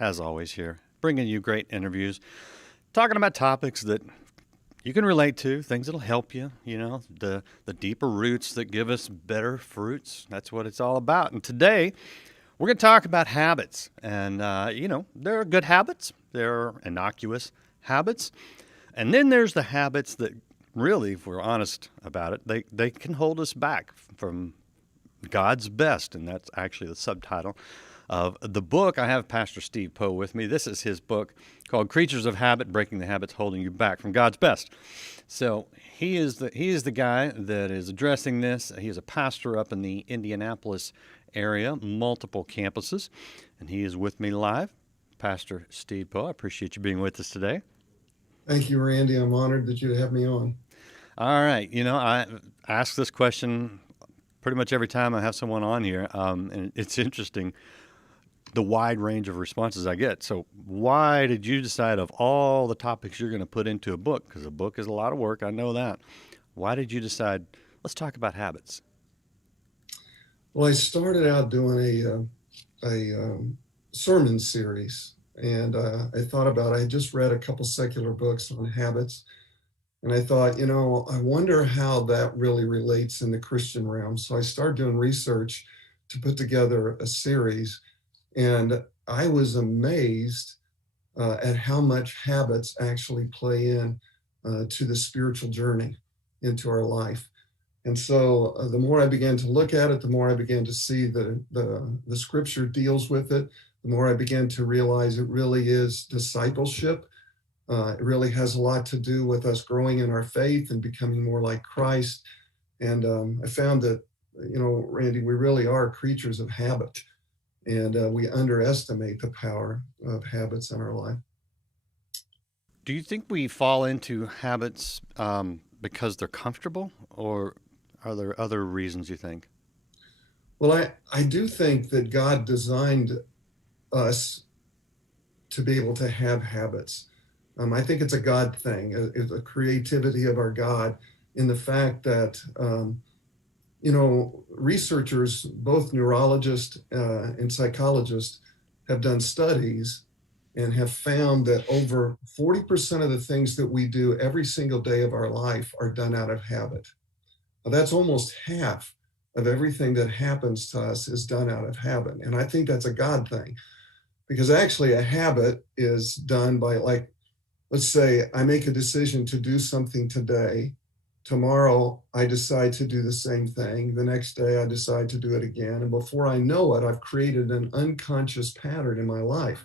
as always, here, bringing you great interviews, talking about topics that you can relate to, things that'll help you, the deeper roots that give us better fruits. That's what it's all about. And today, we're going to talk about habits. And, there are good habits, there are innocuous habits. And then there's the habits that really, if we're honest about it, they can hold us back from God's best. And that's actually the subtitle of the book. I have Pastor Steve Poe with me. This is his book called Creatures of Habit, Breaking the Habits Holding You Back from God's Best. So he is the guy that is addressing this. He is a pastor up in the Indianapolis area, multiple campuses, and he is with me live. Pastor Steve Poe, I appreciate you being with us today. Thank you, Randy. I'm honored that you have me on. All right, I ask this question pretty much every time I have someone on here, and it's interesting the wide range of responses I get. So, why did you decide of all the topics you're going to put into a book? Because a book is a lot of work, I know that. Why did you decide, let's talk about habits? Well, I started out doing a sermon series, and I thought about. I had just read a couple secular books on habits, and I thought, I wonder how that really relates in the Christian realm. So I started doing research to put together a series, and I was amazed at how much habits actually play in to the spiritual journey into our life. And so the more I began to look at it, the more I began to see the scripture deals with it, the more I began to realize it really is discipleship. It really has a lot to do with us growing in our faith and becoming more like Christ. And I found that, Randy, we really are creatures of habit, and we underestimate the power of habits in our life. Do you think we fall into habits because they're comfortable, or are there other reasons you think? Well, I do think that God designed us to be able to have habits. I think it's a God thing, it's a creativity of our God in the fact that, researchers, both neurologists and psychologists, have done studies and have found that over 40% of the things that we do every single day of our life are done out of habit. Now, that's almost half of everything that happens to us is done out of habit. And I think that's a God thing, because actually a habit is done by, like, let's say I make a decision to do something today. Tomorrow, I decide to do the same thing. The next day, I decide to do it again. And before I know it, I've created an unconscious pattern in my life.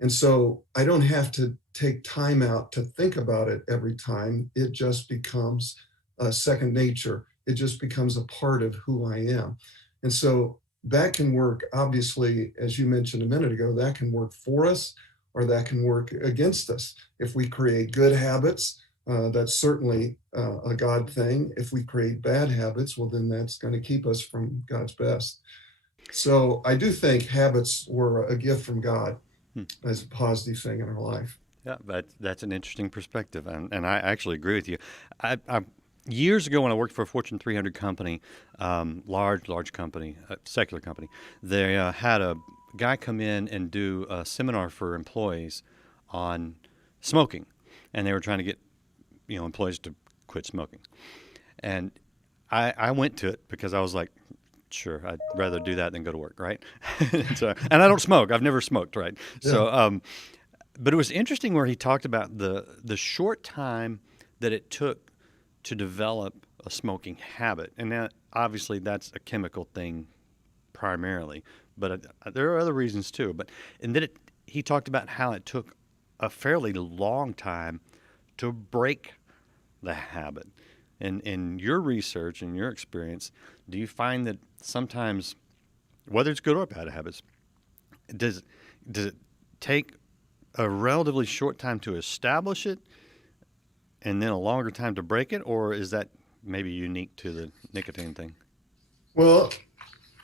And so I don't have to take time out to think about it every time. It just becomes second nature. It just becomes a part of who I am. And so that can work, obviously, as you mentioned a minute ago, that can work for us or that can work against us. If we create good habits, that's certainly a God thing. If we create bad habits, well, then that's going to keep us from God's best. So I do think habits were a gift from God Hmm. as a positive thing in our life. Yeah, that's an interesting perspective, and I actually agree with you. I years ago when I worked for a Fortune 300 company, large company, secular company, they had a guy come in and do a seminar for employees on smoking, and they were trying to get employees to quit smoking. And I went to it because I was like, sure, I'd rather do that than go to work, right? And I don't smoke. I've never smoked, right? Yeah. But it was interesting where he talked about the short time that it took to develop a smoking habit, and that obviously that's a chemical thing primarily, but there are other reasons too. But and then he talked about how it took a fairly long time to break the habit. And in your research and your experience, do you find that sometimes, whether it's good or bad habits, does does it take a relatively short time to establish it and then a longer time to break it, or is that maybe unique to the nicotine thing? Well,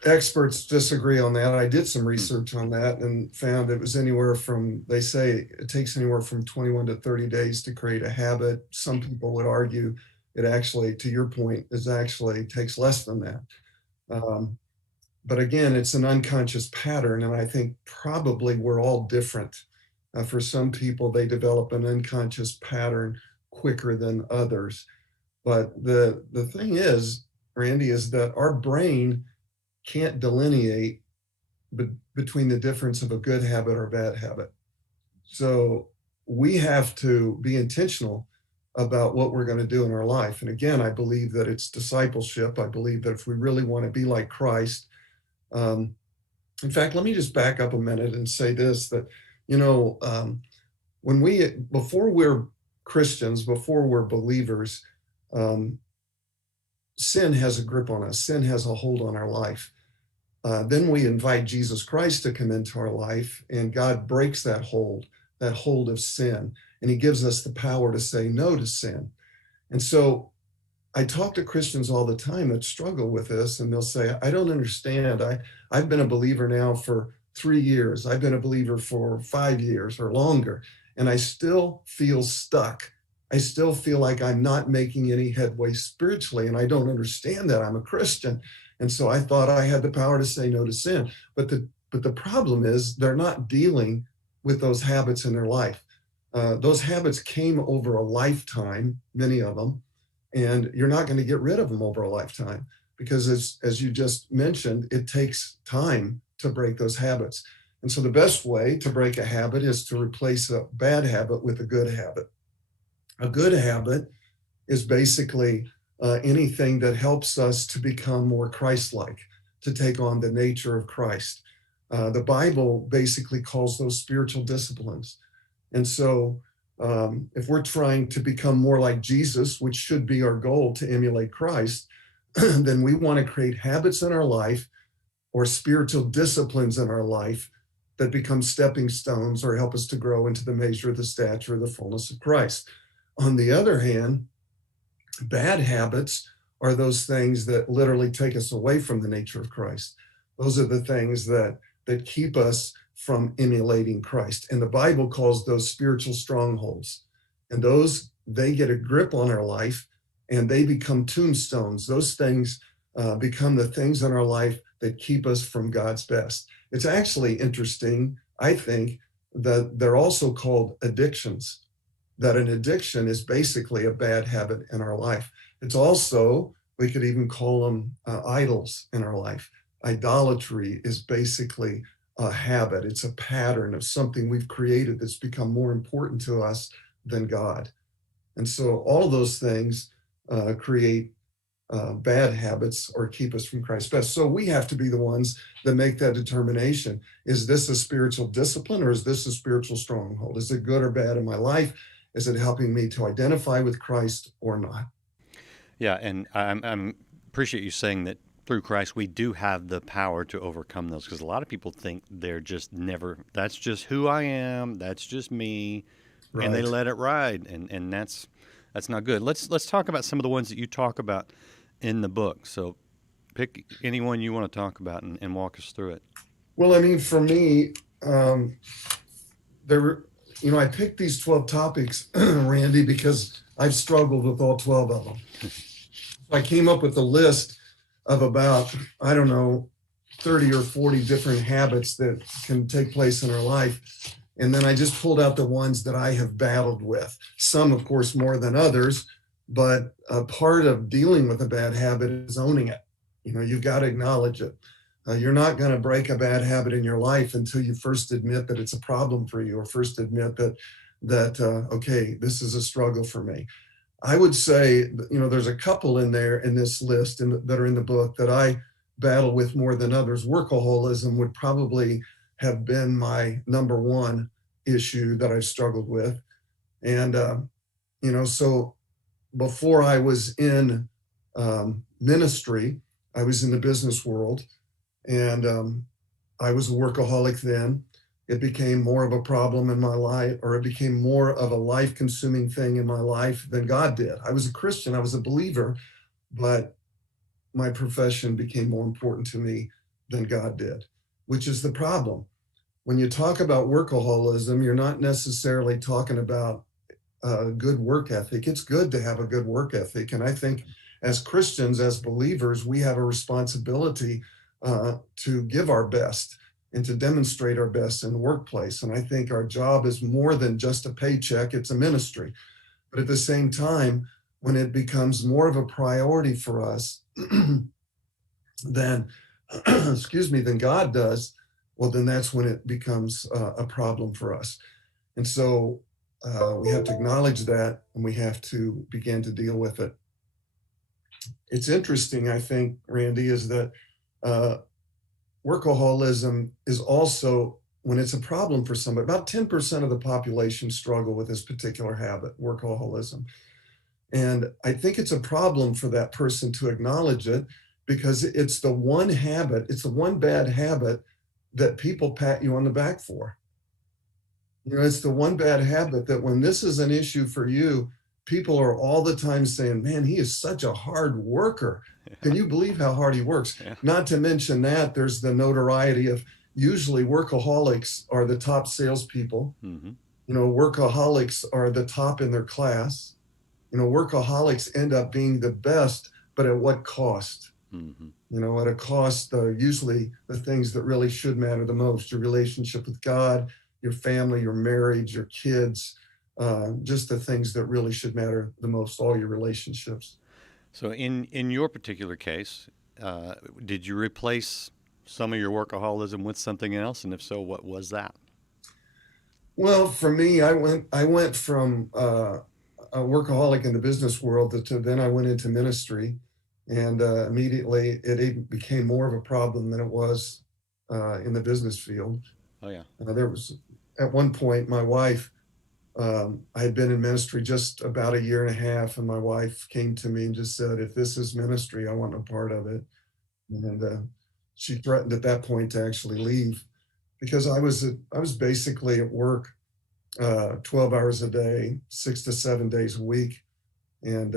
experts disagree on that. I did some Hmm. research on that and found it was anywhere from, they say it takes anywhere from 21 to 30 days to create a habit. Some people would argue it actually, to your point, is actually takes less than that. Um, but again, it's an unconscious pattern. And I think probably we're all different. For some people, they develop an unconscious pattern quicker than others. But the thing is, Randy, is that our brain can't delineate between the difference of a good habit or a bad habit. So we have to be intentional about what we're going to do in our life. And again, I believe that it's discipleship. I believe that if we really want to be like Christ, um, in fact, let me just back up a minute and say this, that, when before we're Christians, before we're believers, um, sin has a grip on us, sin has a hold on our life. Then we invite Jesus Christ to come into our life, and God breaks that hold of sin, and he gives us the power to say no to sin. And so I talk to Christians all the time that struggle with this, and they'll say, I don't understand. I've been a believer now for 3 years. I've been a believer for 5 years or longer, and I still feel stuck. I still feel like I'm not making any headway spiritually, and I don't understand that. I'm a Christian. And so I thought I had the power to say no to sin. But the problem is they're not dealing with those habits in their life. Those habits came over a lifetime, many of them, and you're not going to get rid of them over a lifetime because, as you just mentioned, it takes time to break those habits. And so the best way to break a habit is to replace a bad habit with a good habit. A good habit is basically anything that helps us to become more Christ-like, to take on the nature of Christ. The Bible basically calls those spiritual disciplines. And so if we're trying to become more like Jesus, which should be our goal to emulate Christ, then we want to create habits in our life or spiritual disciplines in our life that become stepping stones or help us to grow into the measure of the stature of the fullness of Christ. On the other hand, bad habits are those things that literally take us away from the nature of Christ. Those are the things that keep us from emulating Christ. And the Bible calls those spiritual strongholds. And those, they get a grip on our life and they become tombstones. Those things become the things in our life that keep us from God's best. It's actually interesting, I think, that they're also called addictions, that an addiction is basically a bad habit in our life. It's also, we could even call them idols in our life. Idolatry is basically a habit. It's a pattern of something we've created that's become more important to us than God. And so all those things create bad habits or keep us from Christ's best. So we have to be the ones that make that determination. Is this a spiritual discipline or is this a spiritual stronghold? Is it good or bad in my life? Is it helping me to identify with Christ or not? Yeah, and I'm appreciate you saying that through Christ we do have the power to overcome those, because a lot of people think they're just never. That's just who I am. That's just me, and they Right. let it ride, and that's not good. Let's talk about some of the ones that you talk about in the book. So pick anyone you want to talk about and walk us through it. Well, I mean, for me, there were, I picked these 12 topics, Randy, because I've struggled with all 12 of them. I came up with a list of about, I don't know, 30 or 40 different habits that can take place in our life. And then I just pulled out the ones that I have battled with. Some, of course, more than others, but a part of dealing with a bad habit is owning it. You've got to acknowledge it. You're not going to break a bad habit in your life until you first admit that it's a problem for you, or first admit that okay, this is a struggle for me. I would say, there's a couple in there in this list that are in the book that I battle with more than others. Workaholism would probably have been my number one issue that I've struggled with. And, so before I was in ministry, I was in the business world, and I was a workaholic then. It became more of a problem in my life, or it became more of a life-consuming thing in my life than God did. I was a Christian, I was a believer, but my profession became more important to me than God did, which is the problem. When you talk about workaholism, you're not necessarily talking about a good work ethic. It's good to have a good work ethic. And I think as Christians, as believers, we have a responsibility to give our best and to demonstrate our best in the workplace. And I think our job is more than just a paycheck, it's a ministry. But at the same time, when it becomes more of a priority for us than, excuse me, than God does, well, then that's when it becomes a problem for us. And so we have to acknowledge that and we have to begin to deal with it. It's interesting, I think, Randy, is that uh, workaholism is also, when it's a problem for somebody, about 10% of the population struggle with this particular habit, workaholism. And I think it's a problem for that person to acknowledge it because it's the one habit, it's the one bad habit that people pat you on the back for. You know, it's the one bad habit that when this is an issue for you, people are all the time saying, man, he is such a hard worker. Can you believe how hard he works? Yeah. Not to mention that there's the notoriety of usually workaholics are the top salespeople. Mm-hmm. You know, workaholics are the top in their class. You know, workaholics end up being the best, but at what cost? Mm-hmm. You know, at a cost, usually the things that really should matter the most, your relationship with God, your family, your marriage, your kids, just the things that really should matter the most, all your relationships. So in your particular case, did you replace some of your workaholism with something else? And if so, what was that? Well, for me, I went from a workaholic in the business world to then I went into ministry, and immediately it even became more of a problem than it was in the business field. Oh yeah. There was at one point my wife. I had been in ministry just about a year and a half, and my wife came to me and just said, "If this is ministry, I want no part of it." And she threatened at that point to actually leave because I was basically at work 12 hours a day, 6 to 7 days a week. And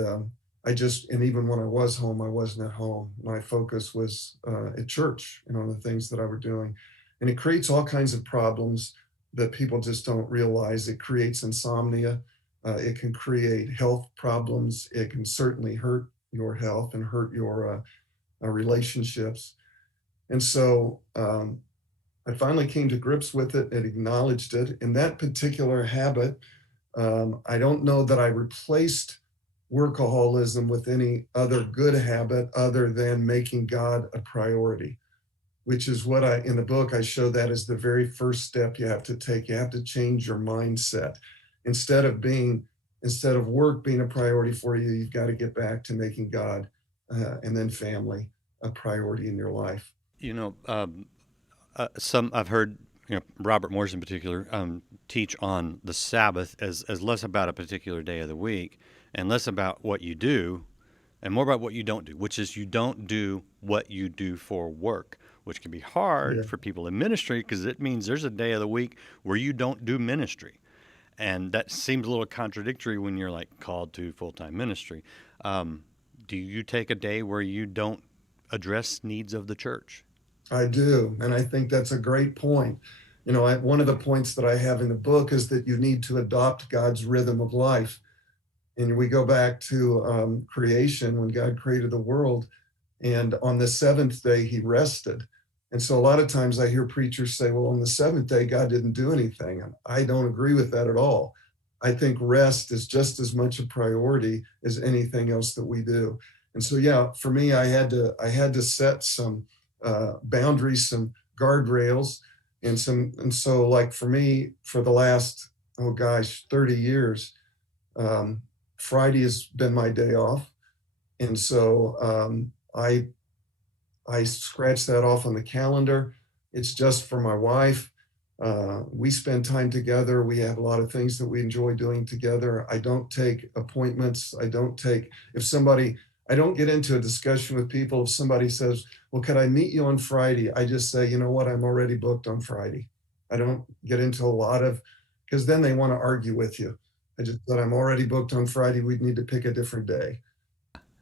and even when I was home, I wasn't at home. My focus was at church and on the things that I were doing. And it creates all kinds of problems that people just don't realize. It creates insomnia. It can create health problems. It can certainly hurt your health and hurt your relationships. And so I finally came to grips with it and acknowledged it. In that particular habit, I don't know that I replaced workaholism with any other good habit other than making God a priority, which is what in the book, I show that as the very first step you have to take. You have to change your mindset. Instead of work being a priority for you, you've got to get back to making God and then family a priority in your life. You know, some I've heard, Robert Morris in particular, teach on the Sabbath as less about a particular day of the week and less about what you do and more about what you don't do, which is you don't do what you do for work, which can be hard Yeah. for people in ministry because it means there's a day of the week where you don't do ministry. And that seems a little contradictory when you're like called to full-time ministry. Do you take a day where you don't address needs of the church? I do. And I think that's a great point. You know, one of the points that I have in the book is that you need to adopt God's rhythm of life. And we go back to creation when God created the world. And on the seventh day, he rested. And so a lot of times I hear preachers say, well, on the seventh day, God didn't do anything. And I don't agree with that at all. I think rest is just as much a priority as anything else that we do. And so, yeah, for me, I had to set some boundaries, some guardrails, and so like for me, for the last, oh gosh, 30 years, um, Friday has been my day off. And so I scratch that off on the calendar. It's just for my wife. We spend time together. We have a lot of things that we enjoy doing together. I don't take appointments. I don't get into a discussion with people. If somebody says, well, could I meet you on Friday? I just say, you know what? I'm already booked on Friday. I don't get into a lot of, because then they want to argue with you. I just said, I'm already booked on Friday. We'd need to pick a different day.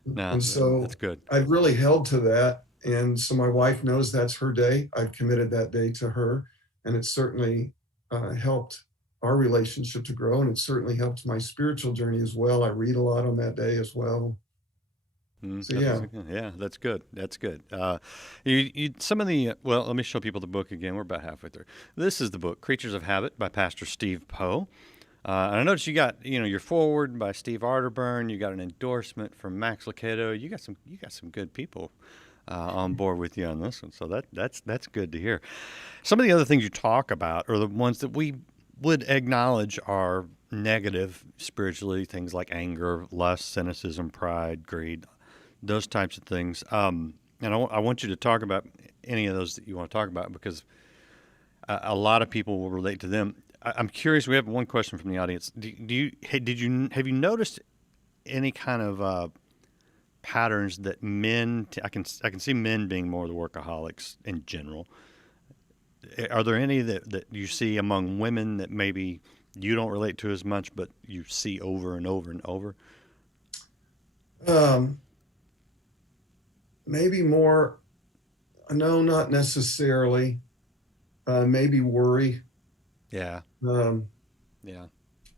No, And that's so good. I've really held to that. And so my wife knows that's her day. I've committed that day to her. And it's certainly helped our relationship to grow. And it certainly helped my spiritual journey as well. I read a lot on that day as well. So yeah. Yeah, that's good. That's good. Some of the well, let me show people the book again. We're about halfway through. This is the book, Creatures of Habit by Pastor Steve Poe. And I noticed you got your forward by Steve Arterburn. You got an endorsement from Max Lucado. You got some good people on board with you on this one. So that's good to hear. Some of the other things you talk about are the ones that we would acknowledge are negative spiritually, things like anger, lust, cynicism, pride, greed, those types of things. And I want you to talk about any of those that you want to talk about because a lot of people will relate to them. I'm curious. We have one question from the audience. Have you noticed any kind of patterns that men? I can see men being more the workaholics in general. Are there any that you see among women that maybe you don't relate to as much, but you see over and over and over? Um, Maybe more. No, not necessarily. Maybe worry. Yeah. Um, Yeah.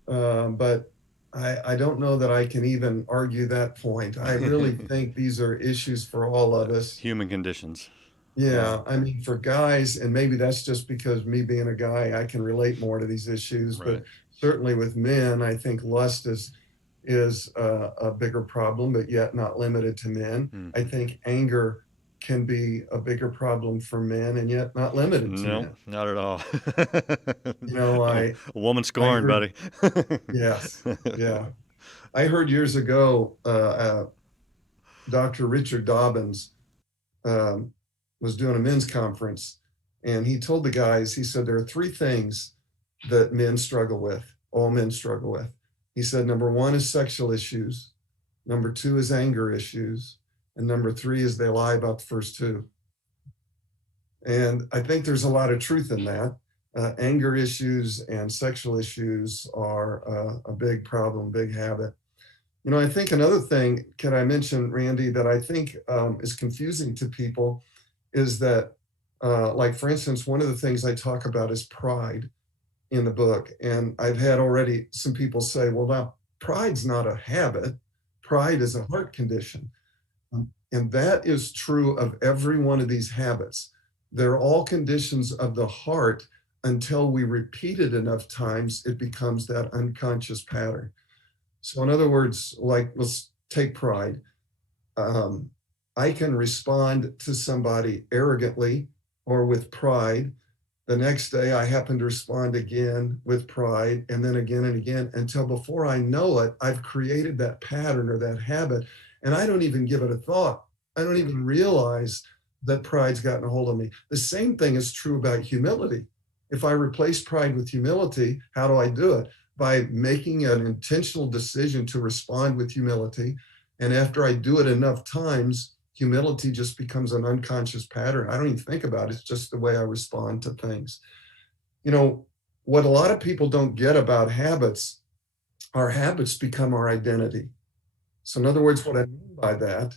but I don't know that I can even argue that point. I really think these are issues for all of us. Human conditions. Yeah. Yeah, I mean, for guys, and maybe that's just because me being a guy, I can relate more to these issues. But Right. certainly with men, I think lust is a bigger problem, but yet not limited to men. I Mm-hmm. think anger can be a bigger problem for men, and yet not limited to No, men. not at all. You know, a, a woman I scorned, heard, buddy. yes, yeah, I heard years ago, Dr. Richard Dobbins um, was doing a men's conference, and he told the guys, he said, there are three things that men struggle with, all men struggle with. He said, number one is sexual issues, number two is anger issues, and number three is they lie about the first two. And I think there's a lot of truth in that. Anger issues and sexual issues are a big problem, big habit. You know, I think another thing, can I mention, Randy, that I think is confusing to people is that, like, for instance, one of the things I talk about is pride in the book. And I've had already some people say, well, now, pride's not a habit, pride is a heart condition. And that is true of every one of these habits. They're all conditions of the heart until we repeat it enough times, it becomes that unconscious pattern. So, in other words, like, let's take pride. Um, I can respond to somebody arrogantly or with pride. The next day, I happen to respond again with pride, and then again and again, until before I know it, I've created that pattern or that habit, and I don't even give it a thought. I don't even realize that pride's gotten a hold of me. The same thing is true about humility. If I replace pride with humility, how do I do it? By making an intentional decision to respond with humility. And after I do it enough times, humility just becomes an unconscious pattern. I don't even think about it. It's just the way I respond to things. You know, what a lot of people don't get about habits, our habits become our identity. So, in other words, what I mean by that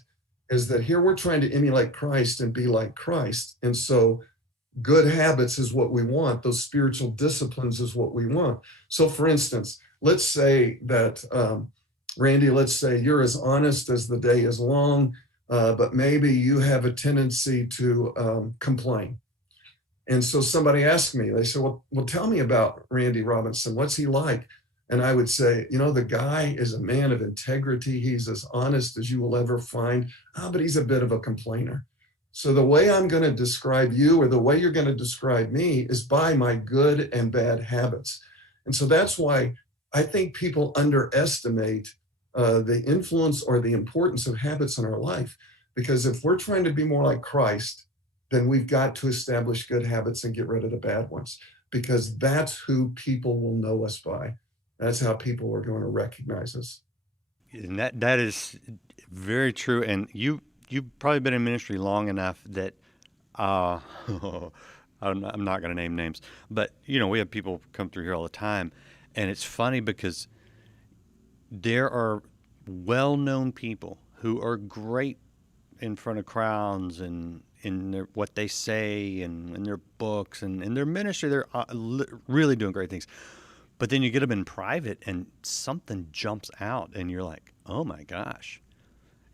is that here we're trying to emulate Christ and be like Christ. And so, good habits is what we want. Those spiritual disciplines is what we want. So, for instance, let's say that, Randy, let's say you're as honest as the day is long, but maybe you have a tendency to complain. And so somebody asked me, they said, well, tell me about Randy Robinson. What's he like? And I would say, you know, the guy is a man of integrity. He's as honest as you will ever find, but he's a bit of a complainer. So the way I'm going to describe you, or the way you're going to describe me, is by my good and bad habits. And so that's why I think people underestimate the influence or the importance of habits in our life. Because if we're trying to be more like Christ, then we've got to establish good habits and get rid of the bad ones, because that's who people will know us by. That's how people are going to recognize us. And that is very true. And you've probably been in ministry long enough that uh, I'm not going to name names, but we have people come through here all the time, and it's funny because there are well-known people who are great in front of crowds and in what they say and in their books and in their ministry. They're really doing great things. But then you get them in private and something jumps out and you're like, oh my gosh.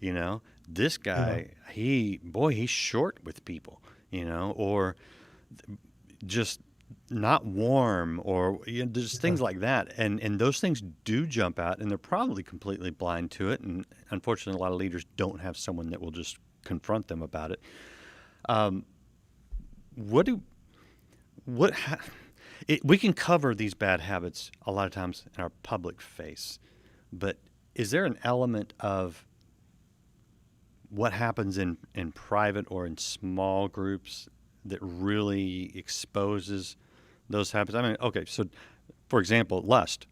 You know, this Yeah. guy, he's short with people, you know, or just not warm, or just Yeah. things like that. And those things do jump out, and they're probably completely blind to it. And unfortunately, a lot of leaders don't have someone that will just confront them about it. What do what ha- we can cover these bad habits a lot of times in our public face, but is there an element of what happens in private or in small groups that really exposes those habits? I mean, okay, so for example, lust.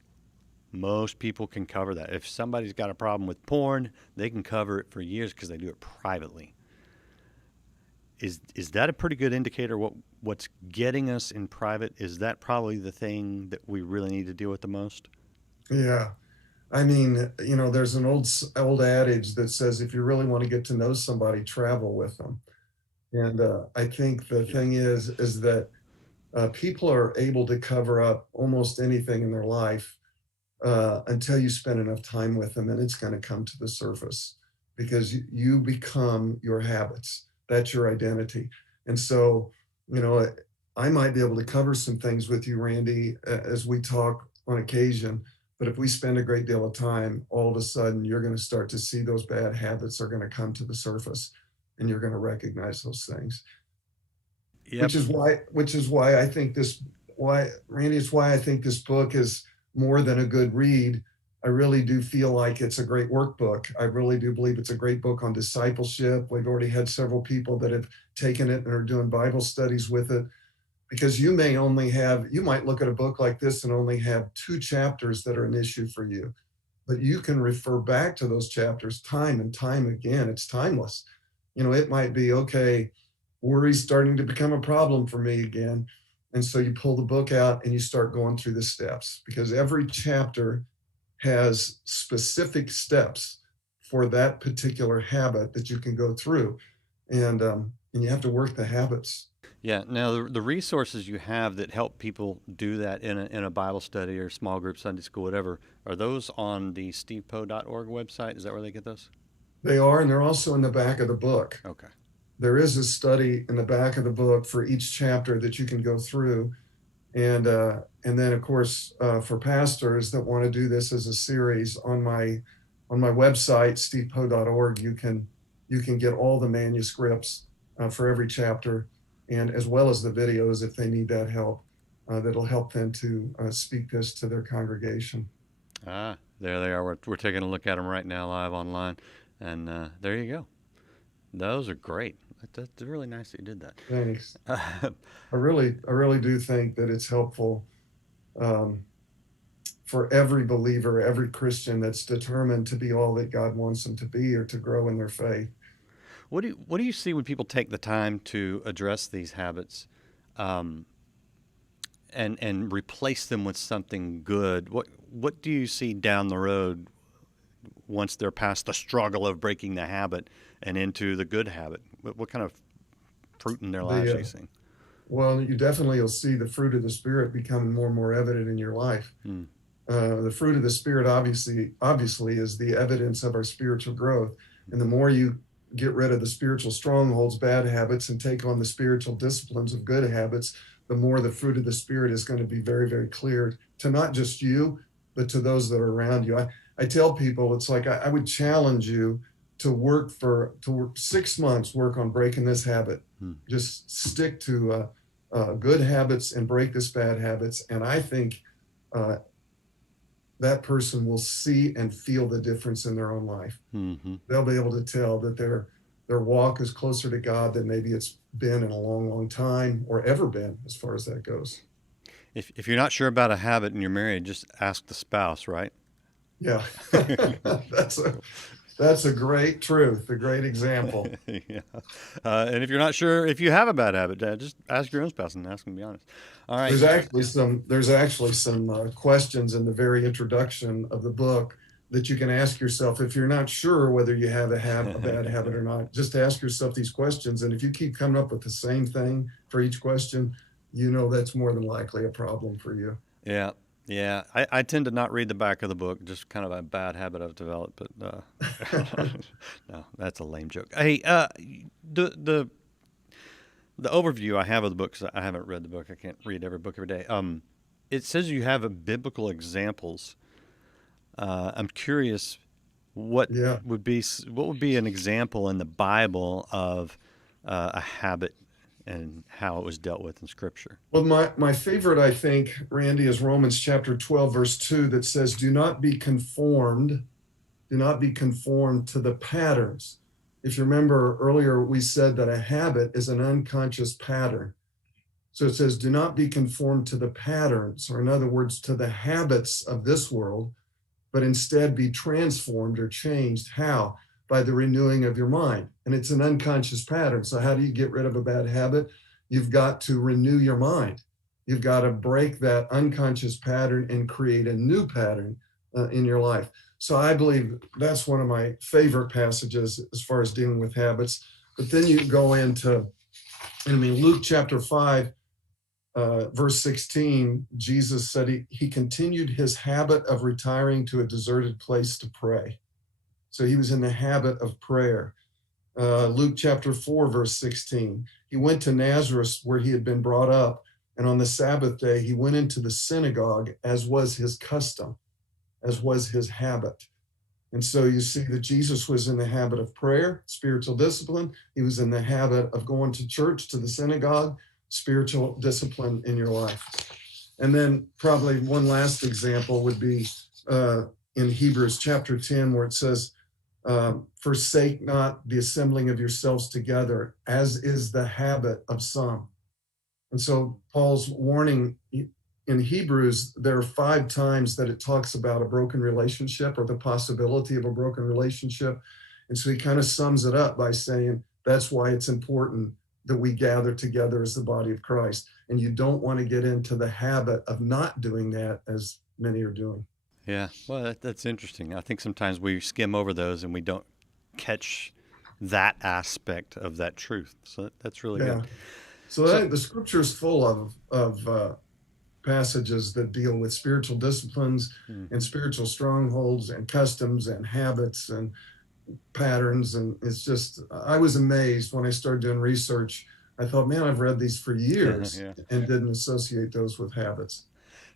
Most people can cover that. If somebody's got a problem with porn, they can cover it for years because they do it privately. Is that a pretty good indicator? What's getting us in private, is that probably the thing that we really need to deal with the most? Yeah. I mean, there's an old adage that says if you really want to get to know somebody, travel with them. And I think the Yeah. thing is that people are able to cover up almost anything in their life until you spend enough time with them, and it's going to come to the surface because you become your habits. That's your identity. And so, you know, I might be able to cover some things with you, Randy, as we talk on occasion. But if we spend a great deal of time, all of a sudden you're going to start to see those bad habits are going to come to the surface, and you're going to recognize those things. Yep. Which is why I think this why Randy, it's why I think this book is more than a good read. I really do feel like it's a great workbook. I really do believe it's a great book on discipleship. We've already had several people that have taken it and are doing Bible studies with it, because you might look at a book like this and only have 2 chapters that are an issue for you, but you can refer back to those chapters time and time again. It's timeless. It might be, okay, worry's starting to become a problem for me again. And so you pull the book out and you start going through the steps, because every chapter has specific steps for that particular habit that you can go through. And you have to work the habits. Yeah. Now, the resources you have that help people do that in a Bible study or small group, Sunday school, whatever, are those on the stevepoe.org website? Is that where they get those? They are, and they're also in the back of the book. Okay. There is a study in the back of the book for each chapter that you can go through. And then, of course, for pastors that want to do this as a series, on my website, stevepoe.org, you can get all the manuscripts for every chapter, and as well as the videos if they need that help. That'll help them to speak this to their congregation. Ah, there they are. We're taking a look at them right now live online. And there you go. Those are great. That's really nice that you did Thanks. that. I really do think that it's helpful um, for every believer, every Christian that's determined to be all that God wants them to be, or to grow in their faith. What do you see when people take the time to address these habits, um, and replace them with something good? What do you see down the road once they're past the struggle of breaking the habit and into the good habit? What kind of fruit in their lives The are you seeing? Well, you definitely will see the fruit of the Spirit becoming more and more evident in your life. Hmm. The fruit of the Spirit obviously is the evidence of our spiritual growth. And the more you get rid of the spiritual strongholds, bad habits, and take on the spiritual disciplines of good habits, the more the fruit of the Spirit is going to be very, very clear to not just you, but to those that are around you. I tell people, it's like I would challenge you to work 6 months, work on breaking this habit. Hmm. Just stick to good habits and break this bad habits. And I think uh, that person will see and feel the difference in their own life. Mm-hmm. They'll be able to tell that their walk is closer to God than maybe it's been in a long, long time, or ever been, as far as that goes. If you're not sure about a habit and you're married, just ask the spouse, right? Yeah, that's a that's a great truth, a great example. Yeah. And if you're not sure if you have a bad habit, just ask your own spouse and ask them to be honest. All right. There's actually some questions in the very introduction of the book that you can ask yourself if you're not sure whether you have a bad habit or not. Just ask yourself these questions, and if you keep coming up with the same thing for each question, that's more than likely a problem for you. Yeah. Yeah, I tend to not read the back of the book, just kind of a bad habit I've developed. But no, that's a lame joke. Hey, the the the overview I have of the book, 'cause I haven't read the book. I can't read every book every day. It says you have a biblical examples. I'm curious, what Yeah. what would be an example in the Bible of a habit and how it was dealt with in Scripture? Well, my favorite, I think, Randy, is Romans chapter 12, verse 2, that says, do not be conformed to the patterns. If you remember earlier, we said that a habit is an unconscious pattern. So it says, do not be conformed to the patterns, or in other words, to the habits of this world, but instead be transformed or changed. How? By the renewing of your mind. And it's an unconscious pattern. So, how do you get rid of a bad habit? You've got to renew your mind. You've got to break that unconscious pattern and create a new pattern in your life. So, I believe that's one of my favorite passages as far as dealing with habits. But then you go into, Luke chapter 5, verse 16, Jesus said he continued his habit of retiring to a deserted place to pray. So he was in the habit of prayer. Luke chapter 4, verse 16, he went to Nazareth where he had been brought up. And on the Sabbath day, he went into the synagogue as was his custom, as was his habit. And so you see that Jesus was in the habit of prayer, spiritual discipline. He was in the habit of going to church, to the synagogue, spiritual discipline in your life. And then probably one last example would be in Hebrews chapter 10, where it says, forsake not the assembling of yourselves together, as is the habit of some. And so Paul's warning in Hebrews, there are 5 times that it talks about a broken relationship or the possibility of a broken relationship. And so he kind of sums it up by saying, that's why it's important that we gather together as the body of Christ. And you don't want to get into the habit of not doing that, as many are doing. Yeah, well, that's interesting. I think sometimes we skim over those and we don't catch that aspect of that truth. So that's really good. Yeah. So So, the scripture is full of passages that deal with spiritual disciplines and mhm. spiritual strongholds and customs and habits and patterns. And it's just, I was amazed when I started doing research. I thought, man, I've read these for years Yeah. and didn't associate those with habits.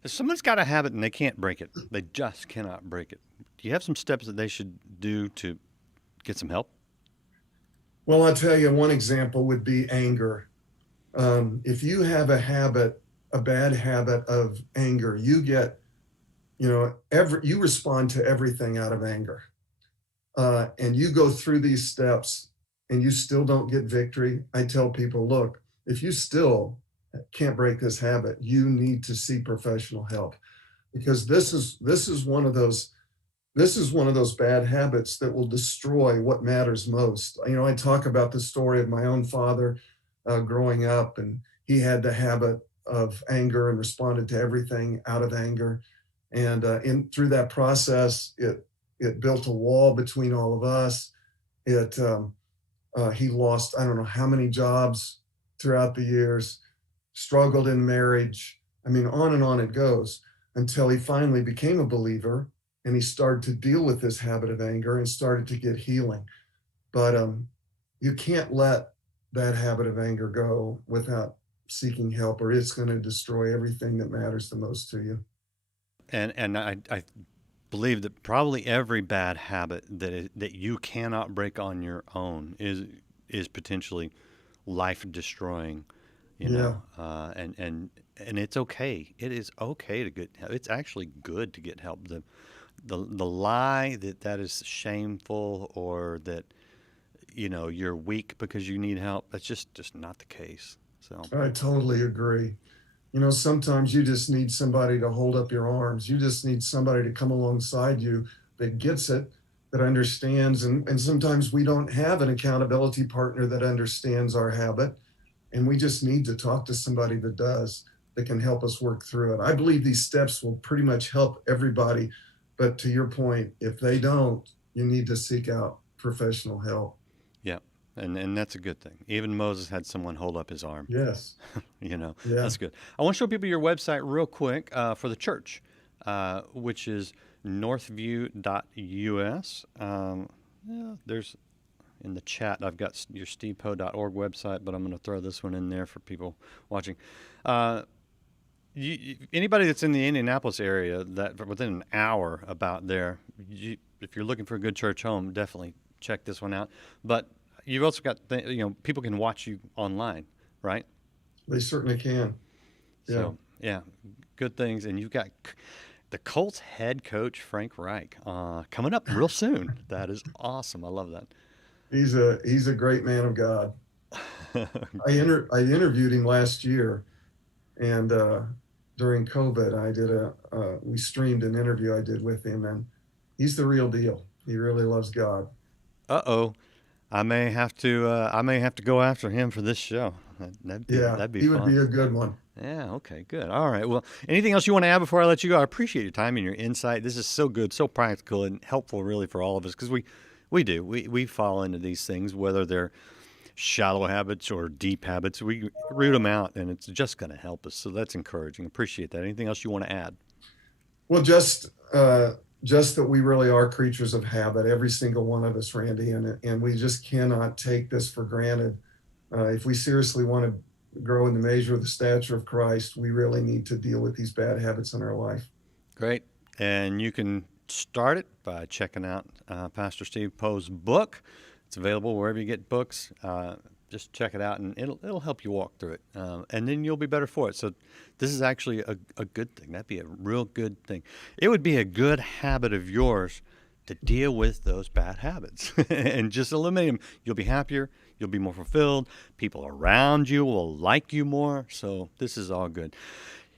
If someone's got a habit and they can't break it, they just cannot break it. Do you have some steps that they should do to get some help? Well, I'll tell you, one example would be anger. If you have a habit, a bad habit of anger, you get, you respond to everything out of anger. And you go through these steps and you still don't get victory. I tell people, look, if you still can't break this habit, you need to see professional help, because this is one of those bad habits that will destroy what matters most. I talk about the story of my own father growing up, and he had the habit of anger and responded to everything out of anger. And in through that process, it built a wall between all of us. He lost, I don't know how many jobs throughout the years, struggled in marriage. I mean, on and on it goes, until he finally became a believer and he started to deal with this habit of anger and started to get healing. But you can't let that habit of anger go without seeking help, or it's going to destroy everything that matters the most to you. And I believe that probably every bad habit that you cannot break on your own is potentially life destroying. Yeah. And it's okay. It is okay to get help. It's actually good to get help. The lie that is shameful, or that you're weak because you need help, that's just not the case. So I totally agree. Sometimes you just need somebody to hold up your arms. You just need somebody to come alongside you that gets it, that understands. And sometimes we don't have an accountability partner that understands our habit. And we just need to talk to somebody that does, that can help us work through it. I believe these steps will pretty much help everybody. But to your point, if they don't, you need to seek out professional help. yeah, and that's a good thing. Even Moses had someone hold up his arm. Yes. Yeah. That's good. I want to show people your website real quick for the church. which is northview.us. Yeah, there's in the chat, I've got your stevepoe.org website, but I'm going to throw this one in there for people watching. Anybody that's in the Indianapolis area, that within an hour about there, if you're looking for a good church home, definitely check this one out. But you've also got, people can watch you online, right? They certainly can. Yeah. So, yeah, good things. And you've got the Colts head coach, Frank Reich, coming up real soon. That is awesome. I love that. He's a great man of God. I interviewed him last year, and during COVID, we streamed an interview I did with him, and he's the real deal. He really loves God. Uh-oh. I may have to go after him for this show. That'd be He fun. would be a good one. Yeah, okay, good. All right. Well, anything else you want to add before I let you go? I appreciate your time and your insight. This is so good, so practical, and helpful really for all of us, because we fall into these things, whether they're shallow habits or deep habits. We root them out, and it's just going to help us. So that's encouraging. Appreciate that. Anything else you want to add? Well, just that we really are creatures of habit, every single one of us, Randy, and we just cannot take this for granted. If we seriously want to grow in the measure of the stature of Christ, we really need to deal with these bad habits in our life. Great. And you can start it by checking out Pastor Steve Poe's book. It's available wherever you get books. Just check it out, and it'll help you walk through it, and then you'll be better for it. So this is actually a good thing. That'd be a real good thing. It would be a good habit of yours to deal with those bad habits and just eliminate them. You'll be happier. You'll be more fulfilled. People around you will like you more. So this is all good.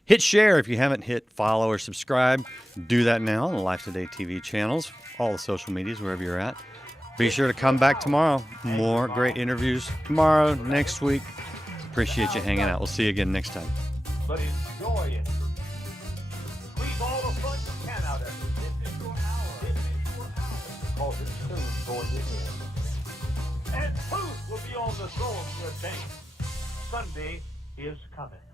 Hit share if you haven't hit follow or subscribe. Do that now on the Life Today TV channels, all the social medias, wherever you're at. Be sure to come back tomorrow. More great interviews tomorrow, next week. Appreciate you hanging out. We'll see you again next time. But enjoy it. Squeeze all the fun you can out of it. This is your hour. Because it's soon going to end. And truth will be on the throne for a change. Sunday is coming.